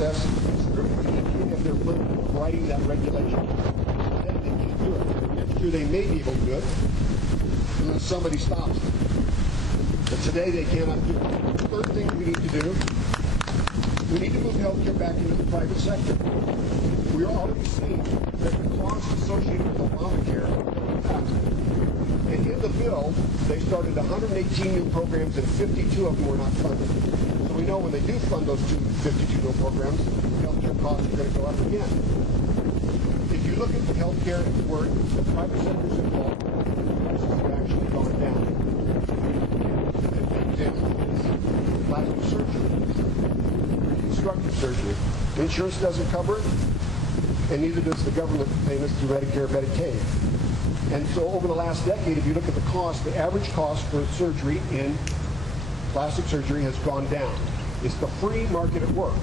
process if they're writing that regulation. Then they can't do it. Next year they may be able to do it unless somebody stops them. But today they cannot do it. The third thing we need to do, we need to move healthcare back into the private sector. We are already seeing that the costs associated with Obamacare are going up. And in the bill, they started 118 new programs and 52 of them were not funded. So we know when they do fund those 52 new programs, healthcare costs are going to go up again. If you look at the healthcare where the private sector is involved, prices have actually gone down. An example is plastic surgery, reconstructive surgery. Insurance doesn't cover it, and neither does the government payments through Medicare and Medicaid. And so over the last decade, if you look at the cost, the average cost for surgery in plastic surgery has gone down. It's the free market at work,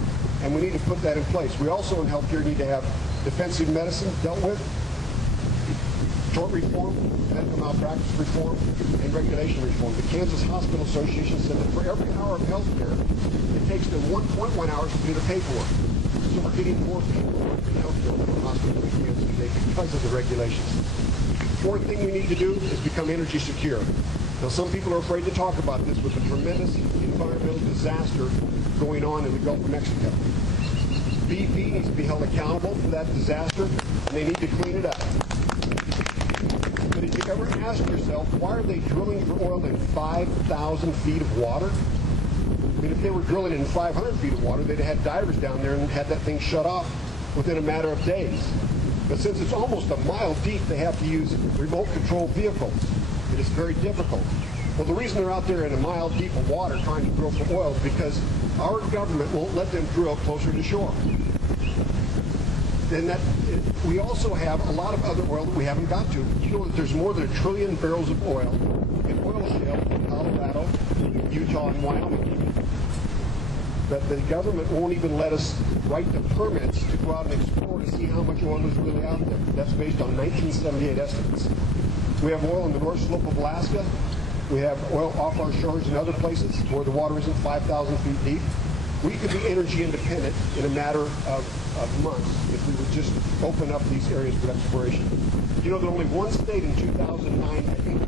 and we need to put that in place. We also in healthcare need to have defensive medicine dealt with, tort reform, medical malpractice reform, and regulation reform. The Kansas Hospital Association said that for every hour of healthcare, it takes them 1.1 hours to do the paperwork. So we're getting more paperwork in healthcare than the hospital in Kansas today because of the regulations. Fourth thing we need to do is become energy secure. Now, some people are afraid to talk about this with the tremendous environmental disaster going on in the Gulf of Mexico. BP needs to be held accountable for that disaster, and they need to clean it up. But if you ever ask yourself, why are they drilling for oil in 5,000 feet of water? I mean, if they were drilling in 500 feet of water, they'd have had divers down there and had that thing shut off within a matter of days. But since it's almost a mile deep, they have to use remote control vehicles. It is very difficult. Well, the reason they're out there in a mile deep of water trying to drill for oil is because our government won't let them drill closer to shore. Then we also have a lot of other oil that we haven't got to. You know that there's more than 1 trillion barrels of oil in oil shale in Colorado, Utah, and Wyoming. But the government won't even let us write the permits to go out and explore to see how much oil is really out there. That's based on 1978 estimates. We have oil in the North Slope of Alaska. We have oil off our shores in other places where the water isn't 5,000 feet deep. We could be energy independent in a matter of months if we would just open up these areas for exploration. You know, there's only one state in 2009, I think,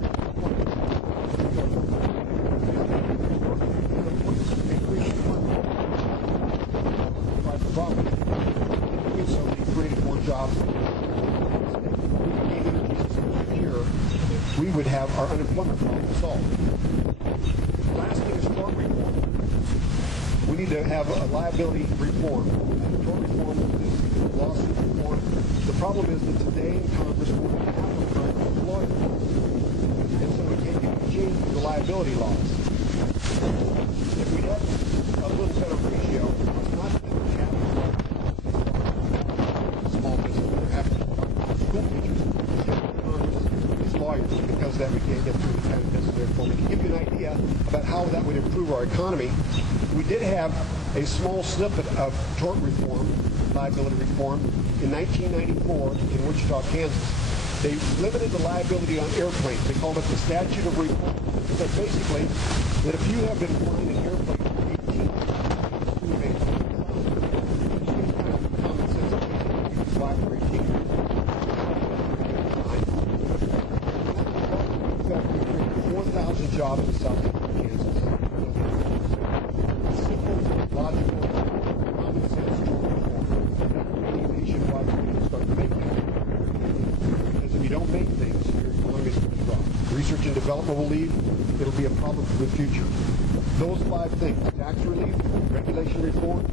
profit. So we created more jobs. Here, we would have our unemployment problem solved. Last thing is tort reform. We need to have a liability reform. Tort reform is lawsuit reform. The problem is that today in Congress, more than half of the time is lawyers. And so we can't get change the liability laws. If we had a little better ratio, it's not that we have small business, we have school teachers, Congress, lawyers, because that we can't get through the kind of necessary reform. To give you an idea about how that would improve our economy, we did have a small snippet of tort reform, liability reform, in 1994 in Wichita, Kansas. They limited the liability on airplanes. They called it the statute of reform. It said basically that if you have been flying an airplane for 18 years, common sense, you fly for 18 years. 4,000 jobs in southeastern Kansas. Simple, logical, common sense reform. Nationwide, we can start making it. Because if you don't make things, your economy is going to drop. Research and development will leave. It'll be a problem for the future. Those 5 things: tax relief, regulation reform,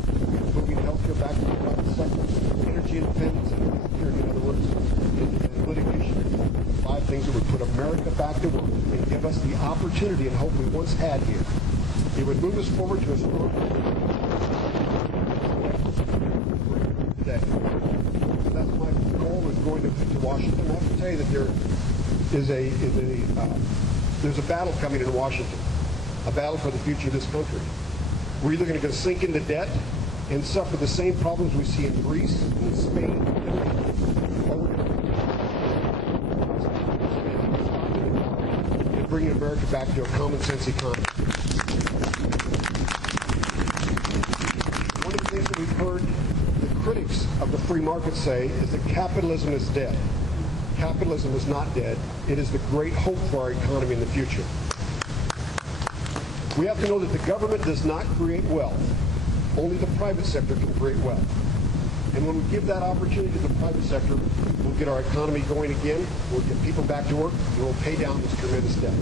moving healthcare back to the private sector, energy independence, energy security, in other words, and litigation reform. 5 things that would put America back to work and give us the opportunity and hope we once had here. It would move us forward to a strong today. So that's my goal is going to Washington. I have to tell you that there's a battle coming in Washington, a battle for the future of this country. We're either going to sink into debt and suffer the same problems we see in Greece and in Spain, or we're going to bring America back to a common sense economy. One of the things that we've heard word the critics of the free market say is that capitalism is dead. Capitalism is not dead. It is the great hope for our economy in the future. We have to know that the government does not create wealth. Only the private sector can create wealth. And when we give that opportunity to the private sector, we'll get our economy going again, we'll get people back to work, and we'll pay down this tremendous debt.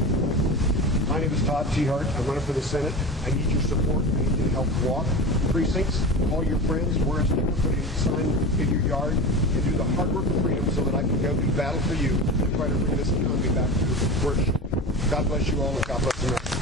My name is Todd Tiahrt. I'm running for the Senate. I need your support. I need you to help walk precincts, call your friends, wear a sticker, put a sign in your yard, and do the hard work of freedom so that I can go do battle for you and try to bring this economy back to where it should be. God bless you all, and God bless America.